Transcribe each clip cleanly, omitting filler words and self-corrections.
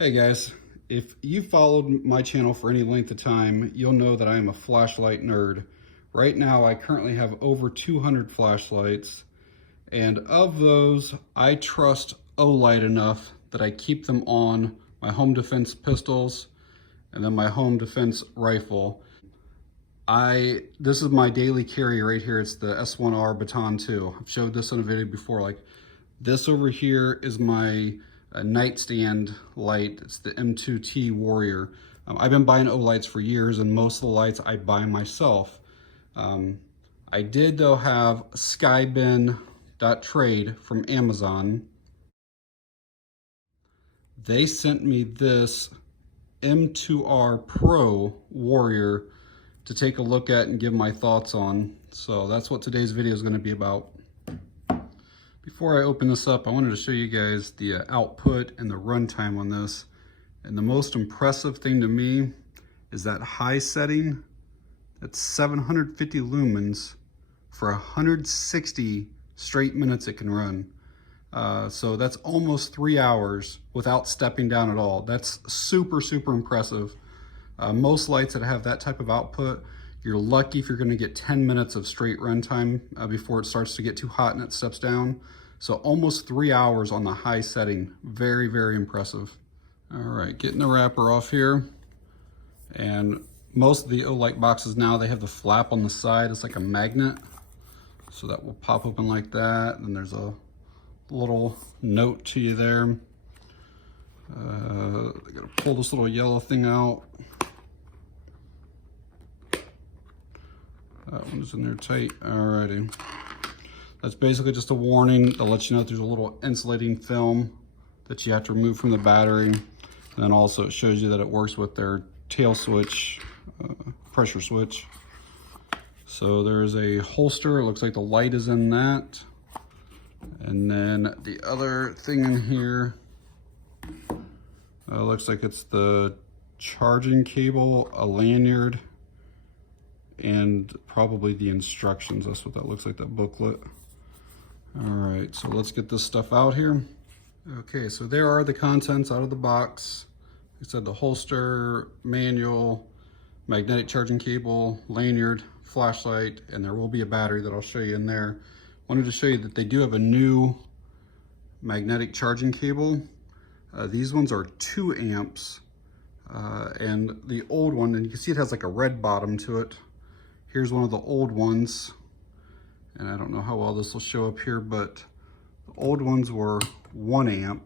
Hey guys, if you followed my channel for any length of time, you'll know that I am a flashlight nerd. Right now, I currently have over 200 flashlights, and of those, I trust Olight enough that I keep them on my home defense pistols and then my home defense rifle. This is my daily carry right here. It's the M2R Baton 2. I've showed this in a video before. Like, this over here is my nightstand light. It's the M2T Warrior. I've been buying Olights for years, and most of the lights I buy myself. I did though have Skybin.trade from Amazon. They sent me this M2R Pro Warrior to take a look at and give my thoughts on. So that's what today's video is going to be about. Before I open this up, I wanted to show you guys the output and the runtime on this. And the most impressive thing to me is that high setting. That's 750 lumens for 160 straight minutes it can run. So that's almost 3 hours without stepping down at all. That's super, super impressive. Most lights that have that type of output, you're lucky if you're going to get 10 minutes of straight runtime before it starts to get too hot and it steps down. So almost 3 hours on the high setting. Very, very impressive. All right, getting the wrapper off here. And most of the Olight boxes now, they have the flap on the side. It's like a magnet. So that will pop open like that. And there's a little note to you there. I gotta pull this little yellow thing out. That one's in there tight. Alrighty. That's basically just a warning to let you know that there's a little insulating film that you have to remove from the battery. And then also it shows you that it works with their tail switch, pressure switch. So there's a holster. It looks like the light is in that. And then the other thing in here, looks like it's the charging cable, a lanyard, and probably the instructions. That's what that looks like, that booklet. All right, so let's get this stuff out here. Okay, so there are the contents out of the box. Like I said, the holster, manual, magnetic charging cable, lanyard, flashlight, and there will be a battery that I'll show you in there. Wanted to show you that they do have a new magnetic charging cable. These ones are 2 amps, and the old one, and you can see it has like a red bottom to it. Here's one of the old ones, and I don't know how well this will show up here, but the old ones were 1 amp.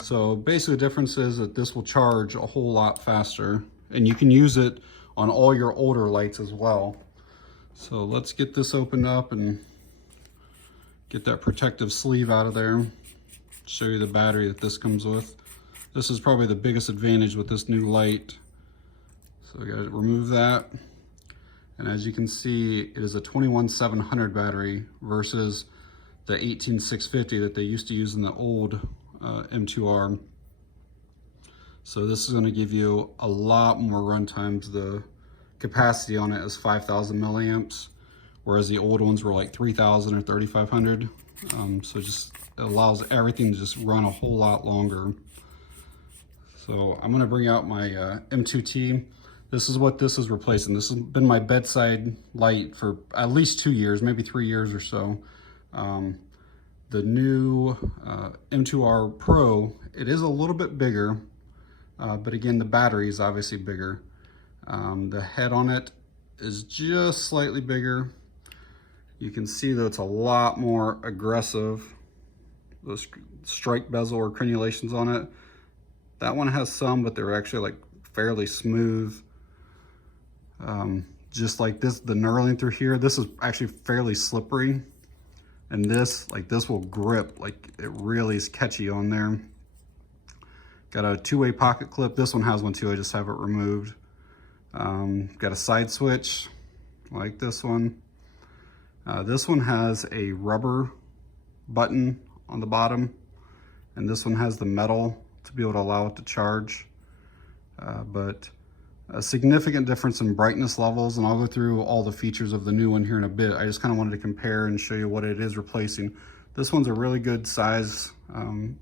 So basically the difference is that this will charge a whole lot faster, and you can use it on all your older lights as well. So let's get this opened up and get that protective sleeve out of there. Show you the battery that this comes with. This is probably the biggest advantage with this new light. So we gotta remove that. And as you can see, it is a 21700 battery versus the 18650 that they used to use in the old M2R. So this is gonna give you a lot more run times. The capacity on it is 5000 milliamps, whereas the old ones were like 3000 or 3500. So just it allows everything to just run a whole lot longer. So I'm gonna bring out my M2T. This is what this is replacing. This has been my bedside light for at least 2 years, maybe 3 years or so. The new M2R Pro, it is a little bit bigger, but again, the battery is obviously bigger. The head on it is just slightly bigger. You can see that it's a lot more aggressive. Those strike bezel or crenulations on it. That one has some, but they're actually like fairly smooth. Just like this, the knurling through here, this is actually fairly slippery. And this, like this will grip, like it really is catchy on there. Got a 2-way pocket clip. This one has one too, I just have it removed. Got a side switch, like this one. This one has a rubber button on the bottom, and this one has the metal to be able to allow it to charge. But a significant difference in brightness levels, and I'll go through all the features of the new one here in a bit. I just kind of wanted to compare and show you what it is replacing. This one's a really good size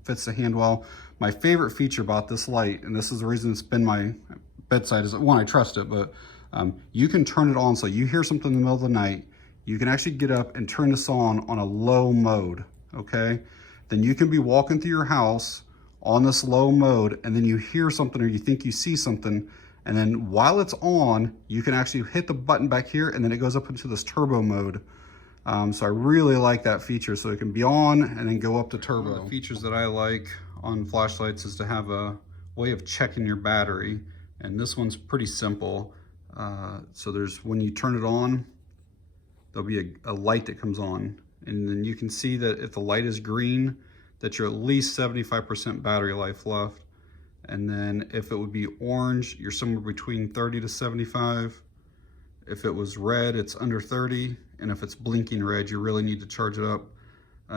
fits the hand well. My favorite feature about this light, and this is the reason it's been my bedside, is one, I trust it, but you can turn it on so you hear something in the middle of the night, you can actually get up and turn this on a low mode, okay? Then you can be walking through your house on this low mode, and then you hear something or you think you see something, and then while it's on, you can actually hit the button back here, and then it goes up into this turbo mode. So I really like that feature, so it can be on and then go up to turbo. One of the features that I like on flashlights is to have a way of checking your battery, and this one's pretty simple. So there's, when you turn it on, there'll be a light that comes on, and then you can see that if the light is green, that you're at least 75% battery life left. And then if it would be orange, you're somewhere between 30 to 75. If it was red, it's under 30. And if it's blinking red, you really need to charge it up.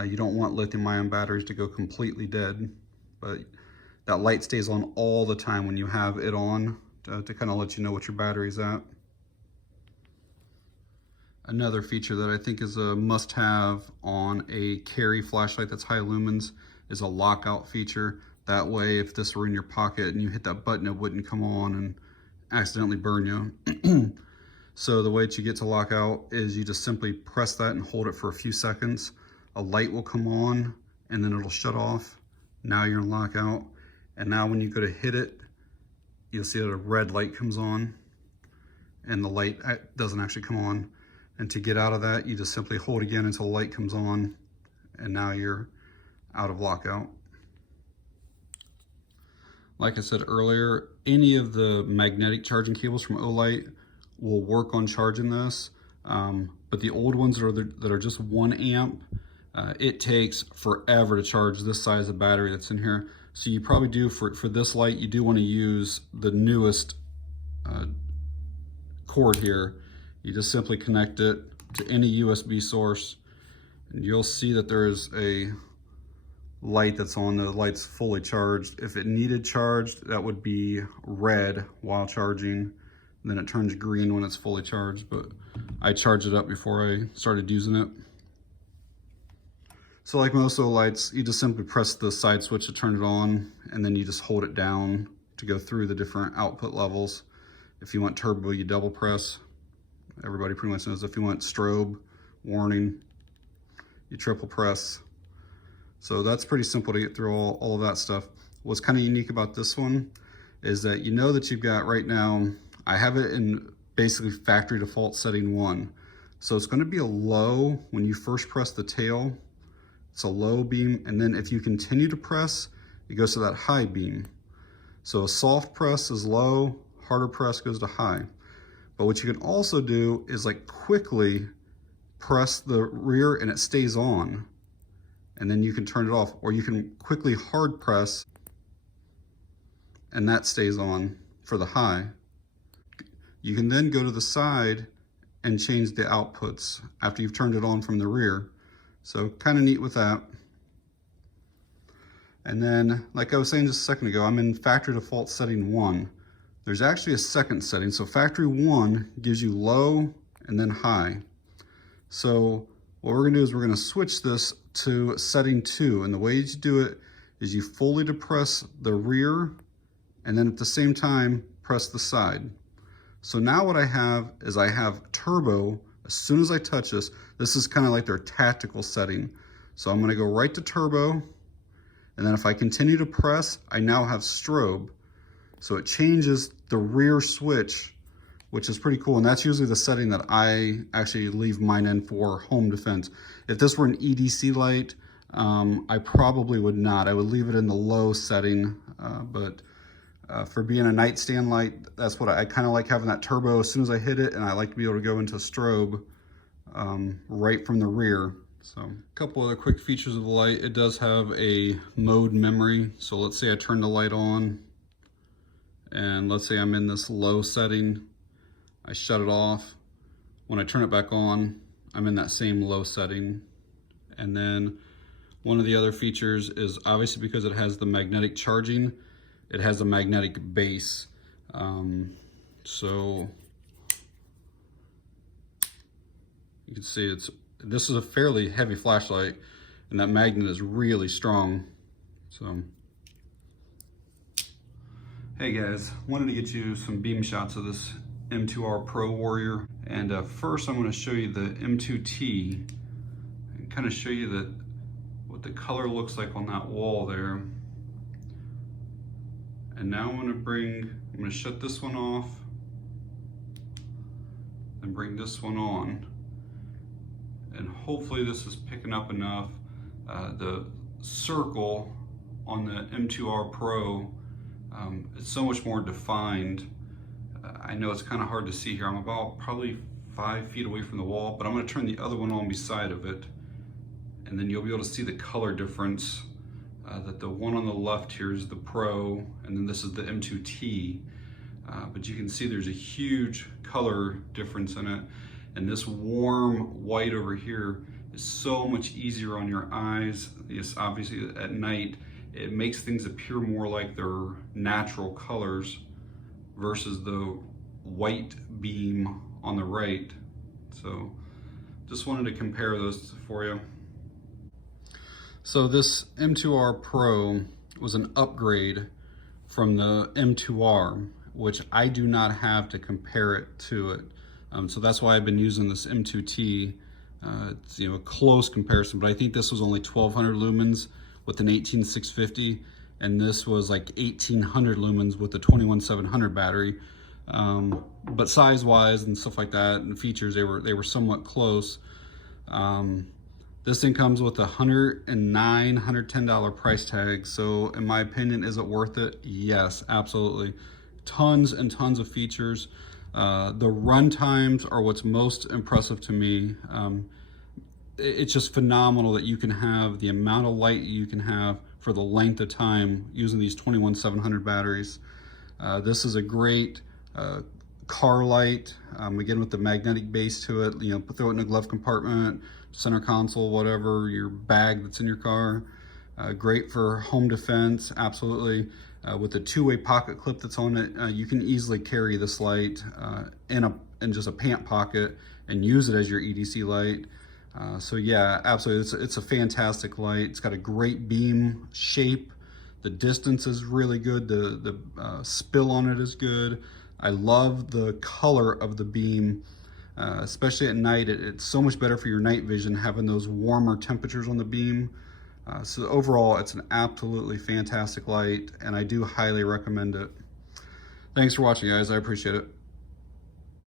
You don't want lithium-ion batteries to go completely dead, but that light stays on all the time when you have it on to kind of let you know what your battery's at. Another feature that I think is a must-have on a carry flashlight that's high lumens is a lockout feature. That way, if this were in your pocket and you hit that button, it wouldn't come on and accidentally burn you. So the way that you get to lockout is you just simply press that and hold it for a few seconds. A light will come on and then it'll shut off. Now you're in lockout. And now when you go to hit it, you'll see that a red light comes on and the light doesn't actually come on. And to get out of that, you just simply hold again until the light comes on, and now you're out of lockout. Like I said earlier, any of the magnetic charging cables from Olight will work on charging this, but the old ones that are just 1 amp, it takes forever to charge this size of battery that's in here. So you probably do, for this light, you do want to use the newest cord here. You just simply connect it to any USB source, and you'll see that there is a light that's on. The light's fully charged. If it needed charged, that would be red while charging, and then it turns green when it's fully charged, but I charged it up before I started using it. So like most of the lights, you just simply press the side switch to turn it on, and then you just hold it down to go through the different output levels. If you want turbo, you double press. Everybody pretty much knows if you want strobe, warning, you triple press. So that's pretty simple to get through all of that stuff. What's kind of unique about this one is that you know that you've got right now, I have it in basically factory default setting 1. So it's going to be a low when you first press the tail. It's a low beam, and then if you continue to press, it goes to that high beam. So a soft press is low, harder press goes to high. But what you can also do is like quickly press the rear and it stays on, and then you can turn it off, or you can quickly hard press and that stays on for the high. You can then go to the side and change the outputs after you've turned it on from the rear. So kind of neat with that. And then, like I was saying just a second ago, I'm in factory default setting 1. There's actually a second setting. So factory 1 gives you low and then high. So what we're gonna do is we're gonna switch this to setting 2. And the way you do it is you fully depress the rear and then at the same time, press the side. So now what I have is I have turbo. As soon as I touch this, this is kind of like their tactical setting. So I'm gonna go right to turbo. And then if I continue to press, I now have strobe. So it changes the rear switch, which is pretty cool. And that's usually the setting that I actually leave mine in for home defense. If this were an EDC light, I probably would not. I would leave it in the low setting, but for being a nightstand light, that's what I kind of like, having that turbo as soon as I hit it, and I like to be able to go into strobe right from the rear. So a couple other quick features of the light. It does have a mode memory. So let's say I turn the light on, and let's say I'm in this low setting. I shut it off. When I turn it back on, I'm in that same low setting. And then one of the other features is, obviously because it has the magnetic charging, it has a magnetic base. So you can see this is a fairly heavy flashlight, and that magnet is really strong. So, hey guys, wanted to get you some beam shots of this M2R Pro Warrior. And first I'm going to show you the M2T and kind of show you what the color looks like on that wall there. And now I'm going to shut this one off and bring this one on. And hopefully this is picking up enough. The circle on the M2R Pro, it's so much more defined. I know it's kind of hard to see here. I'm about probably 5 feet away from the wall, but I'm going to turn the other one on beside of it, and then you'll be able to see the color difference. That the one on the left here is the Pro, and then this is the M2T. But you can see there's a huge color difference in it, and this warm white over here is so much easier on your eyes. Yes, obviously at night it makes things appear more like their natural colors versus the white beam on the right. So just wanted to compare those for you. So this M2R Pro was an upgrade from the M2R, which I do not have to compare it to it. So that's why I've been using this M2T. It's a close comparison, but I think this was only 1200 lumens with an 18650, and this was like 1800 lumens with the 21700 battery. But size-wise and stuff like that, and features, they were somewhat close. This thing comes with a $109, $110 price tag. So in my opinion, is it worth it? Yes, absolutely. Tons and tons of features. The run times are what's most impressive to me. It's just phenomenal that you can have the amount of light you can have for the length of time using these 21700 batteries. This is a great car light, again with the magnetic base to it. Throw it in a glove compartment, center console, whatever, your bag that's in your car. Great for home defense, absolutely. With the two-way pocket clip that's on it, you can easily carry this light in just a pant pocket and use it as your EDC light. So yeah, absolutely, it's a fantastic light. It's got a great beam shape. The distance is really good. The spill on it is good. I love the color of the beam, especially at night. It's so much better for your night vision having those warmer temperatures on the beam. So overall, it's an absolutely fantastic light, and I do highly recommend it. Thanks for watching, guys. I appreciate it.